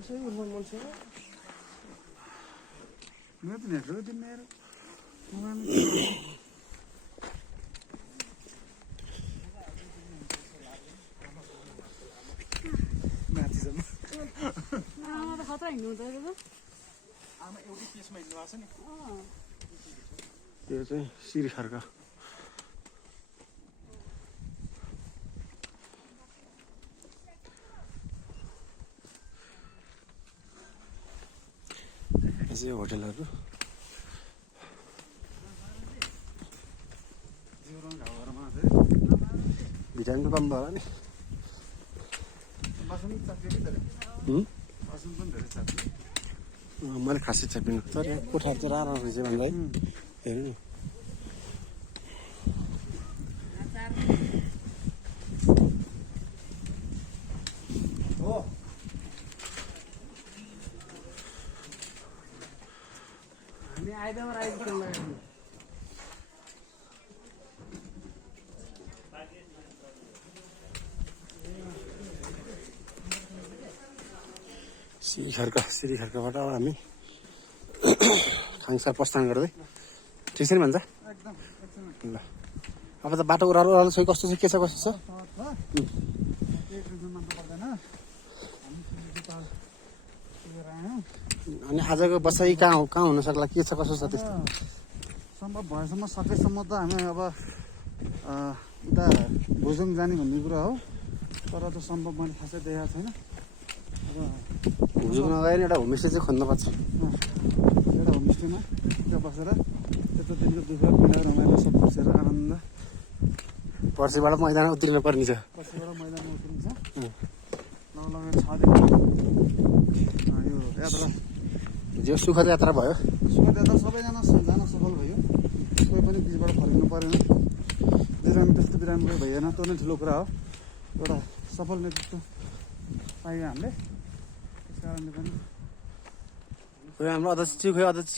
Saya belum masuk. Nggak punya dulu di mer. Mati sama. त खतरा हिँड्नु हुँदैन त आमा एउटै केसमा हिँड्नु भएको छ नि यो चाहिँ सिरिखर्का यो होटलहरु भिटामिन कम भयो नि बासन चाप्यो नि धेरै बासन पनि धेरै चाप्यो मैले खासै चापिनु तर यहाँ कोठा चाहिँ राम्रो रहेछ भन्दा है हेर्नु नि हो हामी आइदामा आइपुग्नु लाग्यो श्रीखर्काबाट हामी खाङसा प्रस्थान गर्दै ठिक छ नि भन्छ एकदम ल अब त बाटो ओह्रालो ओह्रालो छ कस्तो छ के छ कस्तो छ केही टेन्सन मान्नु पर्दैन हामी अनि आजको बसाइ कहाँ हुन सक्ला के छ कसो छ त्यस्तो सम्भव भएसम्म सकेसम्म त हामी अब उता भुजुङ जाने भन्ने कुरा हो तर त सम्भव मैले खासै देखाएको छैन भुजुङ नगएर एउटा होमस्टे चाहिँ खोज्नुपर्छ एउटा होमस्टेमा त्यहाँ बसेर त्यता दिनको दुःख पीडा रमाइलो सब बसेर आनन्द पर्सिबाट मैदान उत्रिन पर्ने छ पछिबाट मैदानमा उत्रिन्छ लगभग 6 दिन यो यात्रा जो सुखद यात्रा भयो सुखद यात्रा सबैजना जान सफल भयो कोही पनि बिचबाट फर्किनु परेन बिरामी त्यस्तो बिरामी भएन त्यो नै ठुलो कुरा हो एउटा सफल नेतृत्व पायौँ हामीले त्यस कारणले पनि हाम्रो अध्यक्ष खोइ अध्यक्ष